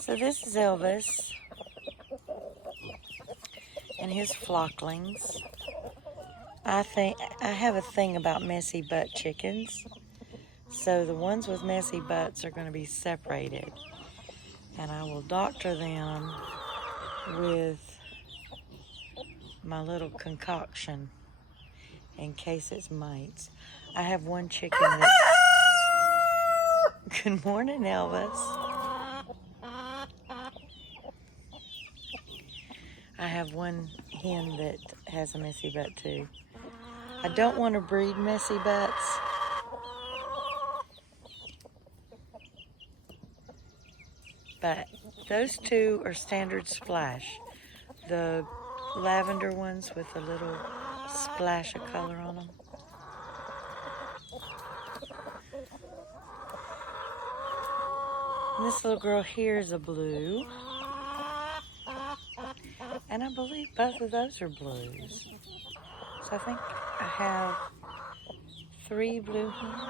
So this is Elvis and his flocklings. I have a thing about messy butt chickens. So the ones with messy butts are going to be separated. And I will doctor them with my little concoction in case it's mites. I have one chicken that... Good morning, Elvis. I have one hen that has a messy butt too. I don't want to breed messy butts. But those two are standard splash. The lavender ones with a little splash of color on them. And this little girl here is a blue. And I believe both of those are blues. So I think I have 3 blue hens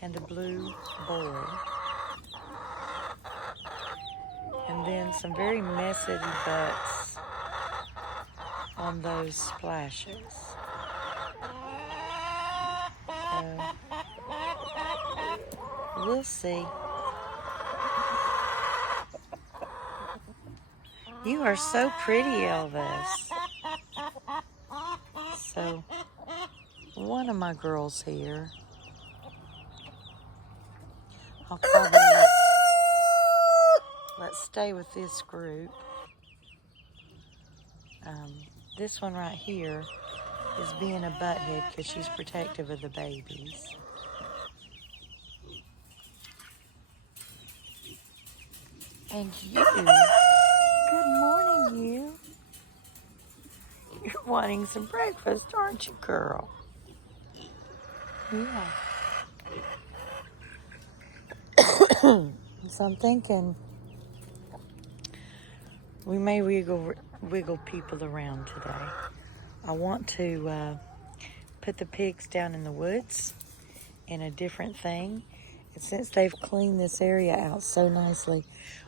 and a blue boy. And then some very messy butts on those splashes. So we'll see. You are so pretty, Elvis. So one of my girls here, I'll probably let's stay with this group. This one right here is being a butthead because she's protective of the babies. And you, good morning, you. You're wanting some breakfast, aren't you, girl? Yeah. So I'm thinking we may wiggle people around today. I want to put the pigs down in the woods in a different thing. And since they've cleaned this area out so nicely,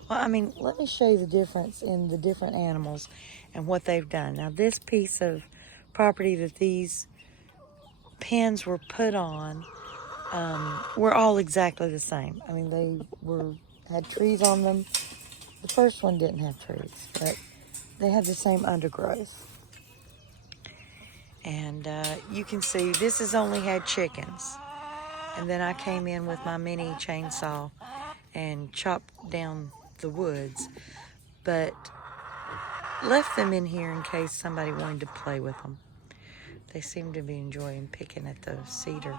well, I mean, let me show you the difference in the different animals and what they've done. Now, this piece of property that these pens were put on were all exactly the same. I mean, they had trees on them. The first one didn't have trees, but they had the same undergrowth. And you can see this has only had chickens. And then I came in with my mini chainsaw and chopped down the woods, but left them in here in case somebody wanted to play with them. They seem to be enjoying picking at the cedar.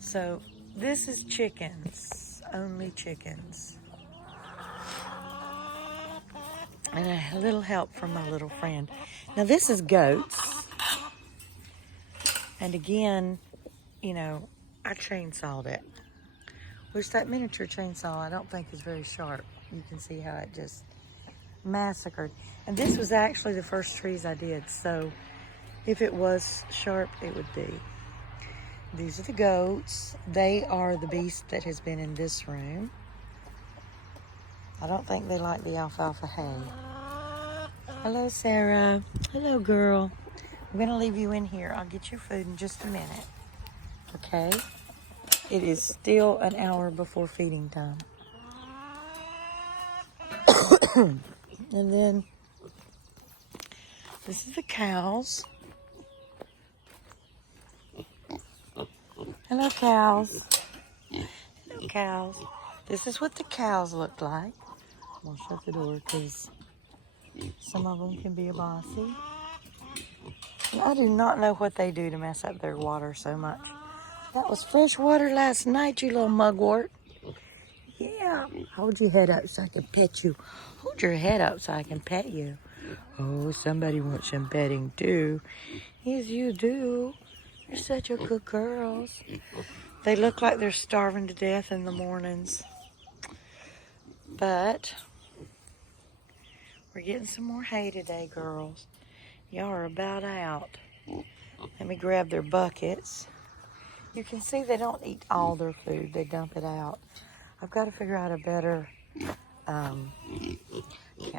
So this is chickens, only chickens. And a little help from my little friend. Now this is goats. And again, you know, I chainsawed it. Which that miniature chainsaw I don't think is very sharp. You can see how it just massacred. And this was actually the first trees I did. So if it was sharp, it would be. These are the goats. They are the beast that has been in this room. I don't think they like the alfalfa hay. Hello, Sarah. Hello, girl. I'm going to leave you in here. I'll get your food in just a minute. Okay? It is still an hour before feeding time. And then this is the cows. Hello, cows. Hello, cows. This is what the cows look like. I'm going to shut the door because some of them can be a bossy. And I do not know what they do to mess up their water so much. That was fresh water last night, you little mugwort. Yeah. Hold your head up so I can pet you. Hold your head up so I can pet you. Oh, somebody wants some petting too. Yes, you do. You're such a good girl. They look like they're starving to death in the mornings. But we're getting some more hay today, girls. Y'all are about out. Let me grab their buckets. You can see they don't eat all their food. They dump it out. I've got to figure out a better, can't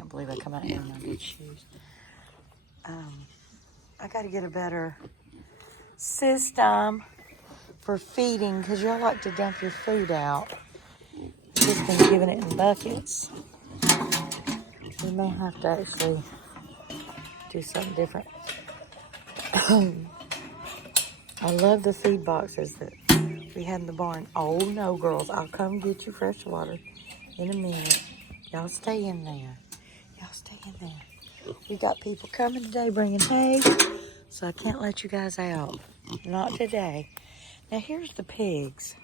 believe I come out here in my good shoes. I got to get a better system for feeding, because y'all like to dump your food out. Just been giving it in buckets. We may have to actually do something different. I love the feed boxes that we had in the barn. Oh no, girls, I'll come get you fresh water in a minute. Y'all stay in there. Y'all stay in there. We got people coming today bringing hay, so I can't let you guys out. Not today. Now here's the pigs.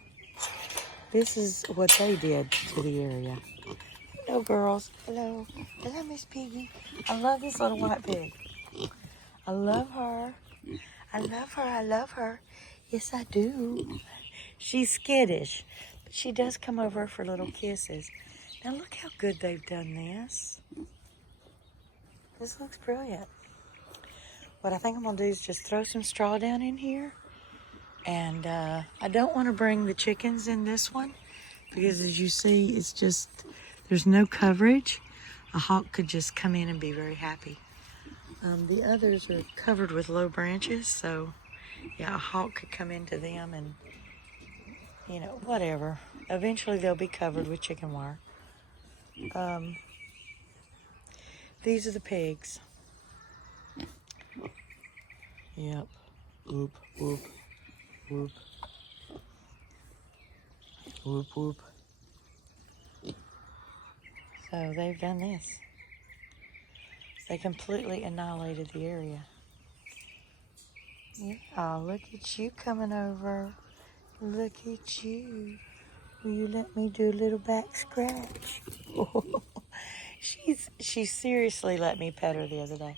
This is what they did to the area. Hello, girls. Hello. Hello, Miss Piggy. I love this little white pig. I love her. I love her. I love her. Yes, I do. She's skittish, but she does come over for little kisses. Now look how good they've done this. This looks brilliant. What I think I'm going to do is just throw some straw down in here. And I don't want to bring the chickens in this one, because as you see, it's just, there's no coverage. A hawk could just come in and be very happy. The others are covered with low branches, so yeah, a hawk could come into them and, you know, whatever. Eventually they'll be covered with chicken wire. These are the pigs. Yep. Whoop, whoop, whoop. Whoop, whoop. So they've done this. They completely annihilated the area. Yeah, look at you coming over. Look at you. Will you let me do a little back scratch? She seriously let me pet her the other day.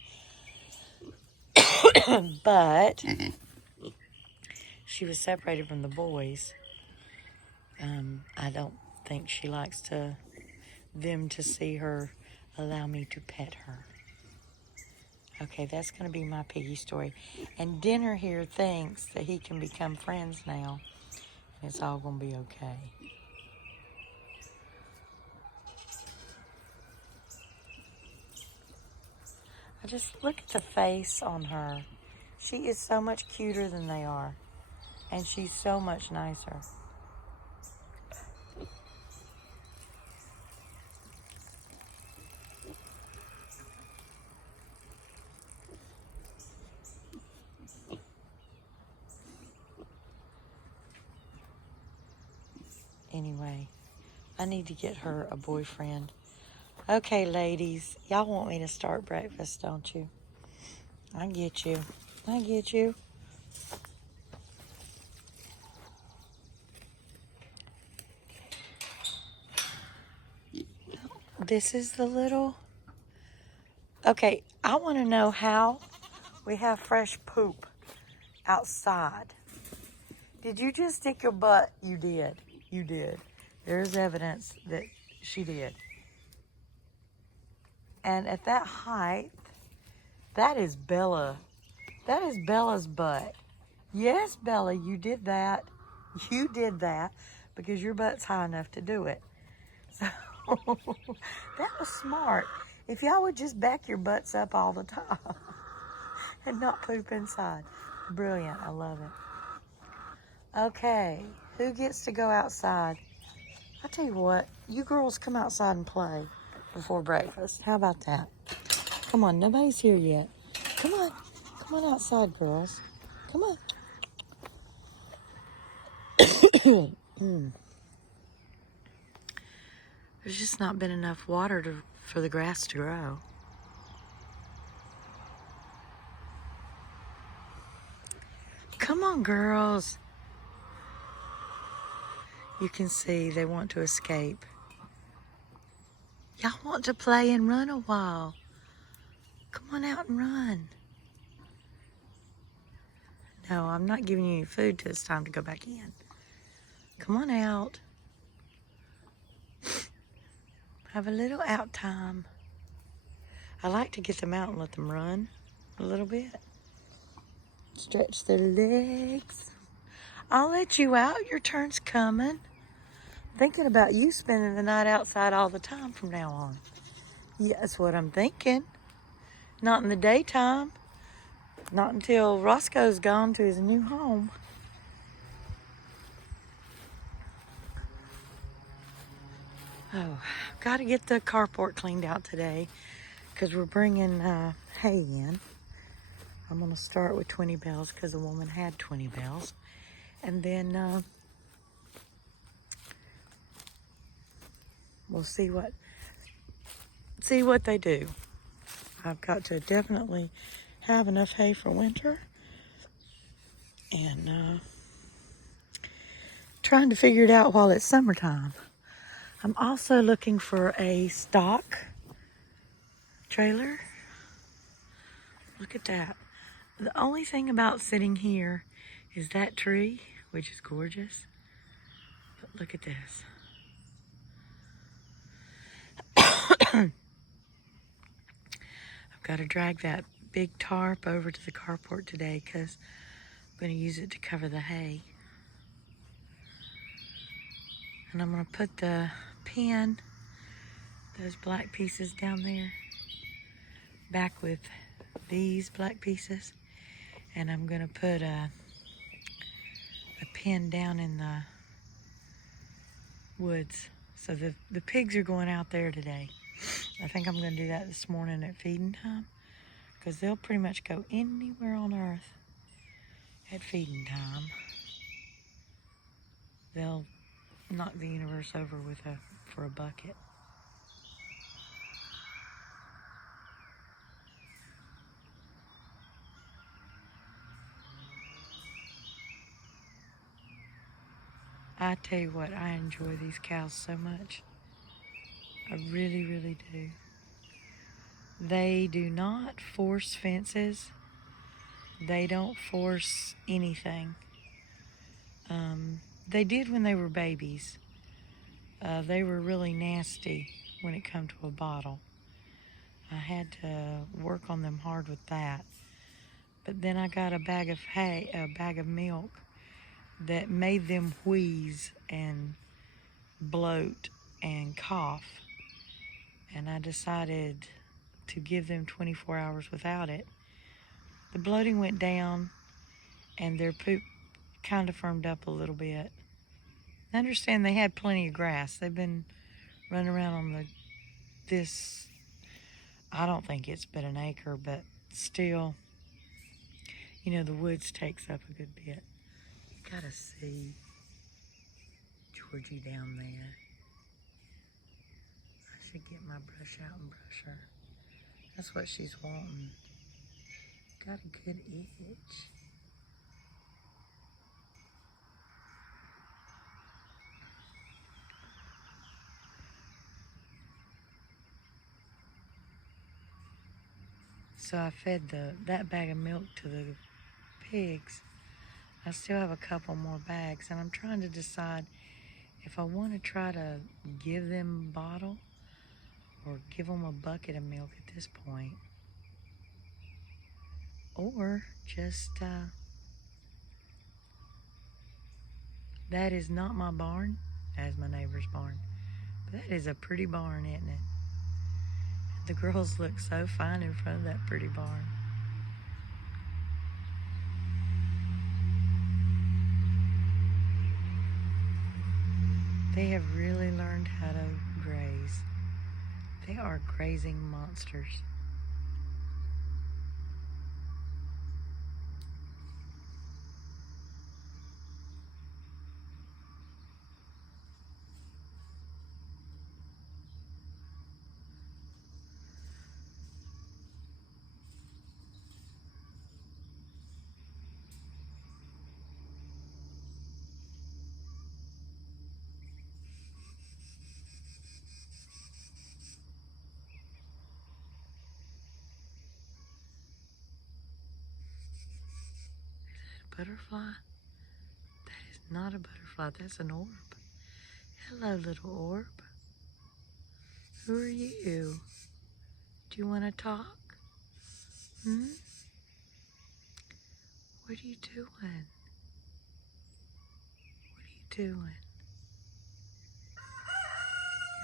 But she was separated from the boys. I don't think she likes them to see her allow me to pet her. Okay, that's going to be my piggy story. And Dinner here thinks that he can become friends now. And it's all going to be okay. I just look at the face on her. She is so much cuter than they are. And she's so much nicer. Anyway, I need to get her a boyfriend. Okay, ladies, y'all want me to start breakfast, don't you? I get you. I get you. This is the little... Okay, I want to know how we have fresh poop outside. Did you just stick your butt? You did. You did. There's evidence that she did. And at that height, that is Bella. That is Bella's butt. Yes, Bella, you did that. You did that because your butt's high enough to do it. So that was smart. If y'all would just back your butts up all the time and not poop inside. Brilliant. I love it. Okay, who gets to go outside? I tell you what, you girls come outside and play before breakfast. How about that? Come on, nobody's here yet. Come on. Come on outside, girls. Come on. There's just not been enough water for the grass to grow. Come on, girls. You can see they want to escape. Y'all want to play and run a while. Come on out and run. No, I'm not giving you any food till it's time to go back in. Come on out. Have a little out time. I like to get them out and let them run a little bit. Stretch their legs. I'll let you out. Your turn's coming. Thinking about you spending the night outside all the time from now on. Yeah, that's what I'm thinking. Not in the daytime. Not until Roscoe's gone to his new home. Oh, got to get the carport cleaned out today because we're bringing hay in. I'm going to start with 20 bales because the woman had 20 bales. And then we'll see what they do. I've got to definitely have enough hay for winter. And trying to figure it out while it's summertime. I'm also looking for a stock trailer. Look at that. The only thing about sitting here is that tree, which is gorgeous. But look at this. I've got to drag that big tarp over to the carport today because I'm going to use it to cover the hay. And I'm going to put the pen, those black pieces down there, back with these black pieces. And I'm going to put a pen down in the woods. So the pigs are going out there today. I think I'm going to do that this morning at feeding time because they'll pretty much go anywhere on earth at feeding time. They'll knock the universe over for a bucket. I tell you what, I enjoy these cows so much. I really, really do. They do not force fences. They don't force anything. They did when they were babies. They were really nasty when it come to a bottle. I had to work on them hard with that. But then I got a bag of milk that made them wheeze and bloat and cough. And I decided to give them 24 hours without it. The bloating went down and their poop kind of firmed up a little bit. I understand they had plenty of grass. They've been running around on this, I don't think it's been an acre, but still, you know, the woods takes up a good bit. You gotta see Georgie down there. I should get my brush out and brush her. That's what she's wanting. Got a good itch. So I fed that bag of milk to the pigs. I still have a couple more bags, and I'm trying to decide if I want to try to give them a bottle or give them a bucket of milk at this point, or just that is not my barn. That is my neighbor's barn. But that is a pretty barn, isn't it? The girls look so fine in front of that pretty barn. They have really learned how to graze. They are grazing monsters. Butterfly? That is not a butterfly, that's an orb. Hello, little orb. Who are you? Do you want to talk? What are you doing? doing?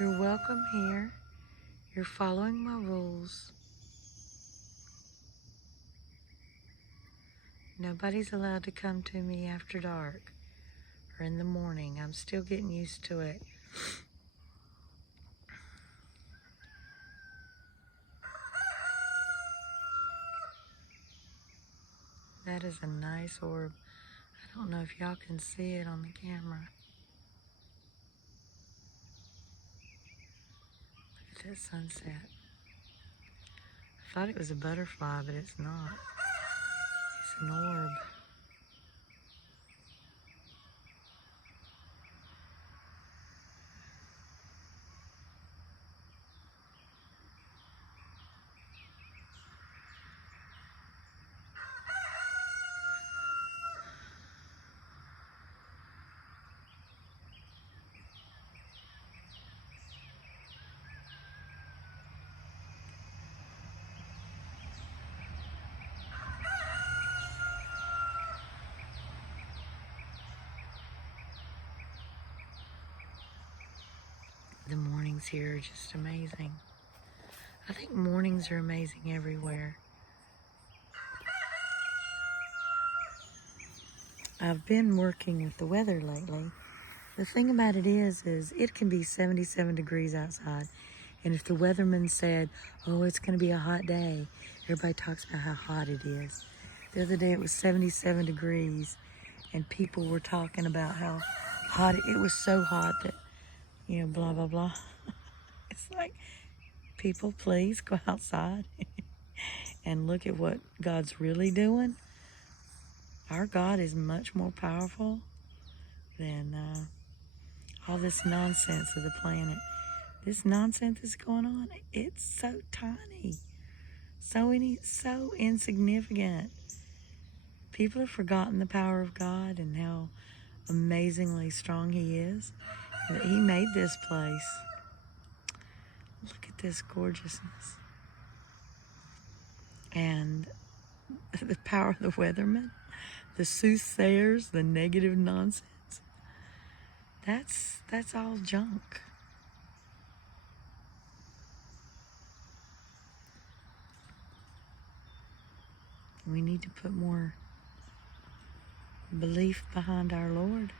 You're welcome here. You're following my rules. Nobody's allowed to come to me after dark or in the morning. I'm still getting used to it. That is a nice orb. I don't know if y'all can see it on the camera. Look at that sunset. I thought it was a butterfly, but it's not. It's an orb. The mornings here are just amazing. I think mornings are amazing everywhere. I've been working with the weather lately. The thing about it is it can be 77 degrees outside. And if the weatherman said, oh, it's going to be a hot day, everybody talks about how hot it is. The other day it was 77 degrees and people were talking about how hot it was, so hot that, blah, blah, blah. It's like, people, please go outside and look at what God's really doing. Our God is much more powerful than all this nonsense of the planet. This nonsense that's going on, it's so tiny, so insignificant. People have forgotten the power of God and how amazingly strong He is. That He made this place. Look at this gorgeousness. And the power of the weathermen, the soothsayers, the negative nonsense. That's all junk. We need to put more belief behind our Lord.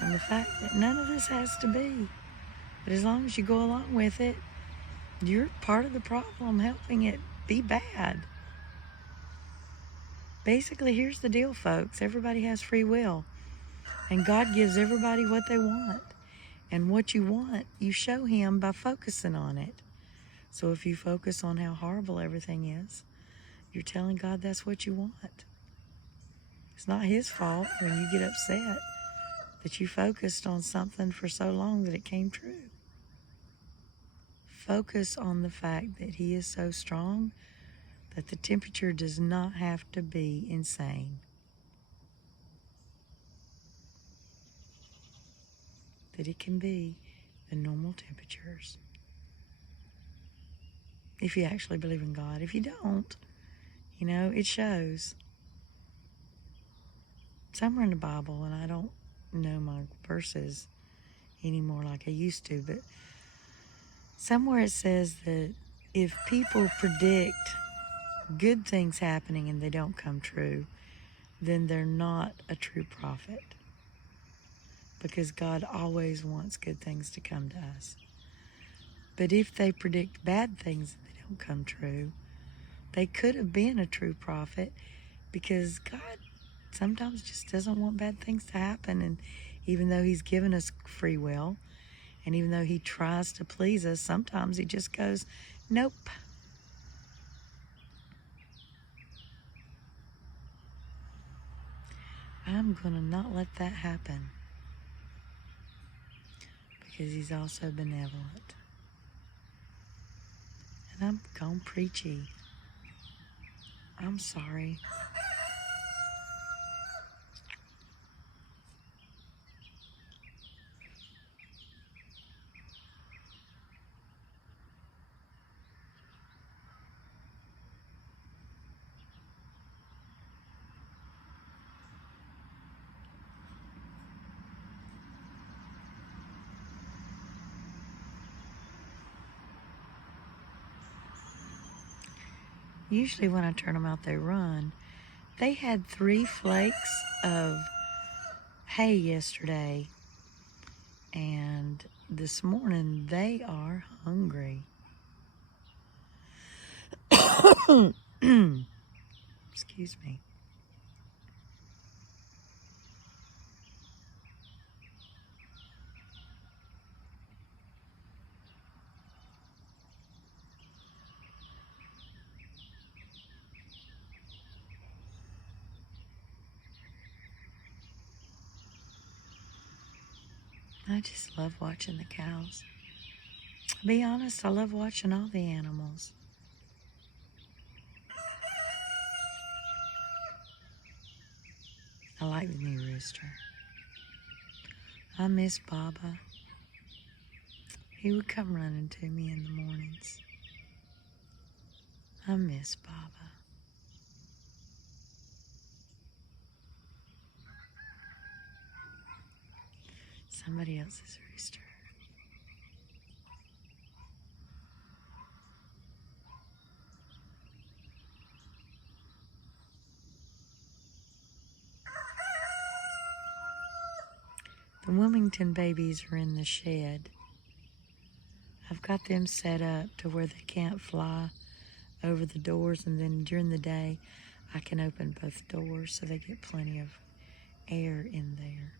And the fact that none of this has to be. But as long as you go along with it, you're part of the problem, helping it be bad. Basically, here's the deal, folks. Everybody has free will. And God gives everybody what they want. And what you want, you show Him by focusing on it. So if you focus on how horrible everything is, you're telling God that's what you want. It's not His fault when you get upset that you focused on something for so long that it came true. Focus on the fact that He is so strong that the temperature does not have to be insane. That it can be the normal temperatures. If you actually believe in God. If you don't, it shows. Somewhere in the Bible, and I don't know my verses anymore like I used to, but somewhere it says that if people predict good things happening and they don't come true, then they're not a true prophet. Because God always wants good things to come to us. But if they predict bad things and they don't come true, they could have been a true prophet, because God sometimes just doesn't want bad things to happen. And even though He's given us free will, and even though He tries to please us, sometimes He just goes, nope. I'm going to not let that happen. Because He's also benevolent. And I'm gone preachy. I'm sorry. Usually when I turn them out, they run. They had 3 flakes of hay yesterday, and this morning they are hungry. Excuse me. I just love watching the cows. To be honest, I love watching all the animals. I like the new rooster. I miss Baba. He would come running to me in the mornings. I miss Baba. Somebody else's rooster. The Wilmington babies are in the shed. I've got them set up to where they can't fly over the doors, and then during the day I can open both doors so they get plenty of air in there.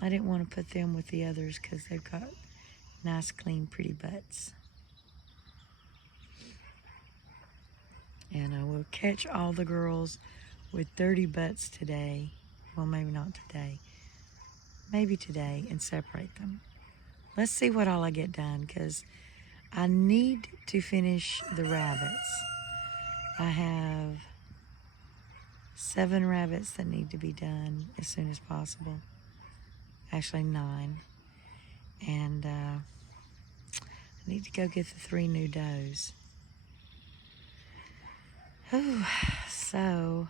I didn't want to put them with the others because they've got nice, clean, pretty butts. And I will catch all the girls with dirty butts today. Well, maybe not today. Maybe today, and separate them. Let's see what all I get done, because I need to finish the rabbits. I have 7 rabbits that need to be done as soon as possible. Actually 9. And I need to go get the 3 new does. Whew. So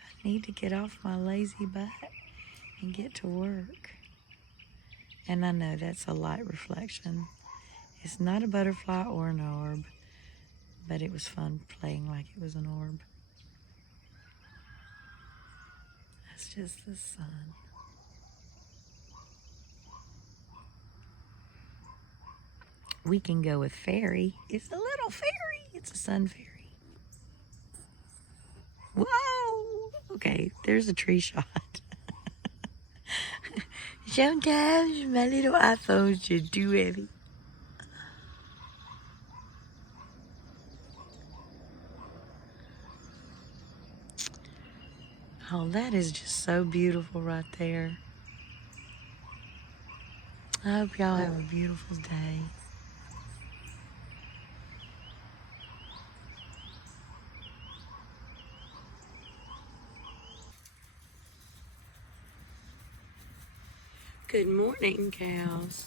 I need to get off my lazy butt and get to work. And I know that's a light reflection. It's not a butterfly or an orb, but it was fun playing like it was an orb. That's just the sun. We can go with fairy. It's a little fairy. It's a sun fairy. Whoa! Okay, there's a tree shot. Sometimes my little iPhone's just too heavy. Oh, that is just so beautiful right there. I hope y'all have a beautiful day. Good morning, cows.